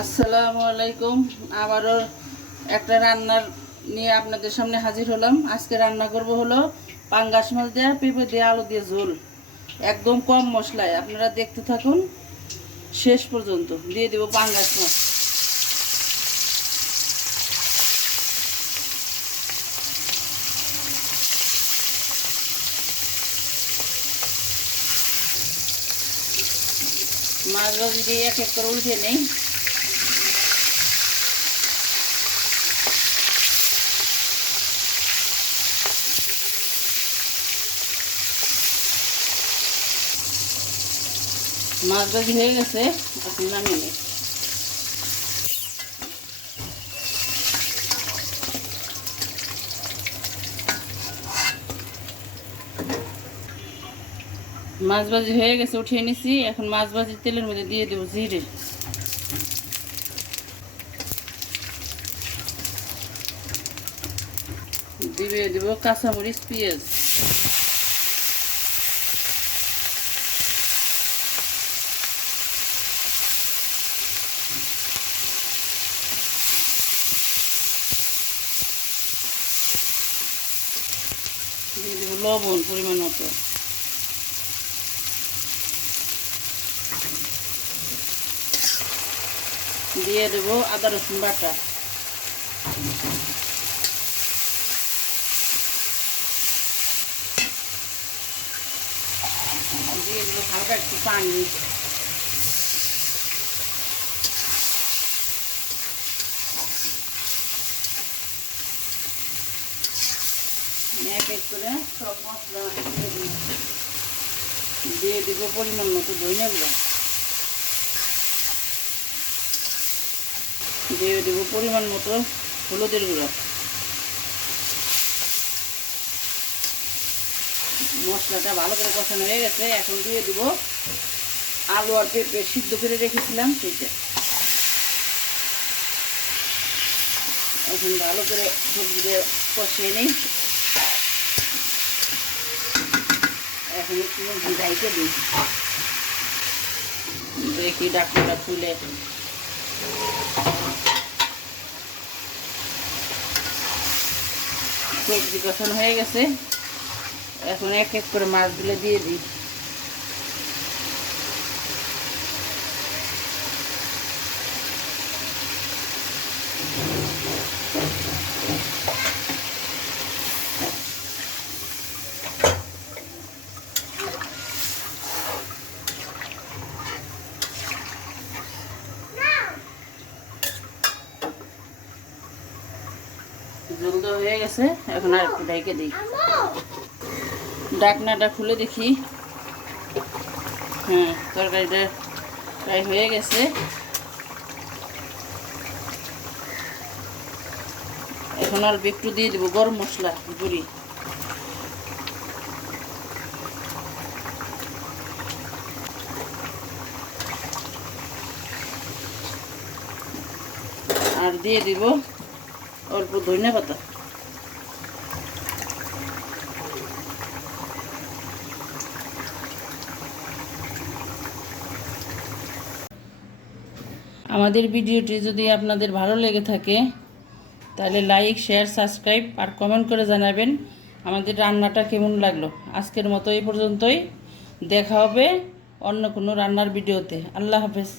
আসসালামু আলাইকুম। আবারও একটা রান্নার নিয়ে আপনাদের সামনে হাজির হলাম। আজকে রান্না করব হলো পাঙ্গাস মাছ দেওয়া পেঁপে দিয়ে, আলু দিয়ে ঝোল। একদম কম মশলায়। আপনারা দেখতে থাকুন। শেষ পর্যন্ত দিয়ে দেবো পাঙ্গাস মাছ। মাছগুলো যদি এক এক করে উল্টে নেই। মাছ ভাজি হয়ে গেছে, এখন নামিয়ে নেই। মাছ হয়ে গেছে, উঠিয়ে নিছি। এখন মাছ তেলের মধ্যে দিয়ে দেবো জিরে। দিবে দেবো কাঁচামরিচ, পেঁয়াজ। দিয়ে দেবো লবণ পরিমাণ মতো। দিয়ে দেবো আদা রসুন বাটা। দিয়ে দেবো হালকা একটু পানি। এক করে সব মশলা দিয়ে। দিব পরিমাণ মতো ধনিয়া গুঁড়া। দিয়ে দেবো পরিমাণ মতো হলুদের গুঁড়ো। মশলাটা ভালো করে কষানো হয়ে গেছে, এখন দিয়ে দিব আলু আর পেঁপে সিদ্ধ করে রেখেছিলাম সেটা এখন ভালো করে সবজিটা কষিয়ে নিই। এখন একটু ভিজাইতে দিই দেখি ডাক্তারটা তুলে? সবজি কষানো হয়ে গেছে। এখন এক এক করে মাছগুলো দিয়ে দিই। জল হয়ে গেছে, এখন আর একটু ঢেকে দিই। ডাকনাটা খুলে দেখি। হ্যাঁ তরকারিটা প্রায় হয়ে গেছে। এখন অল্প একটু দিয়ে দেবো গরম মশলা, গুঁড়ি। আর দিয়ে দিব অল্প ধনিয়া পাতা। আমাদের ভিডিওটি যদি আপনাদের ভালো লেগে থাকে, তাহলে লাইক, শেয়ার, সাবস্ক্রাইব আর কমেন্ট করে জানাবেন আমাদের রান্নাটা কেমন লাগল। আজকের মতো এই পর্যন্তই। দেখা হবে অন্য কোনো রান্নার ভিডিওতে। আল্লাহ হাফেজ।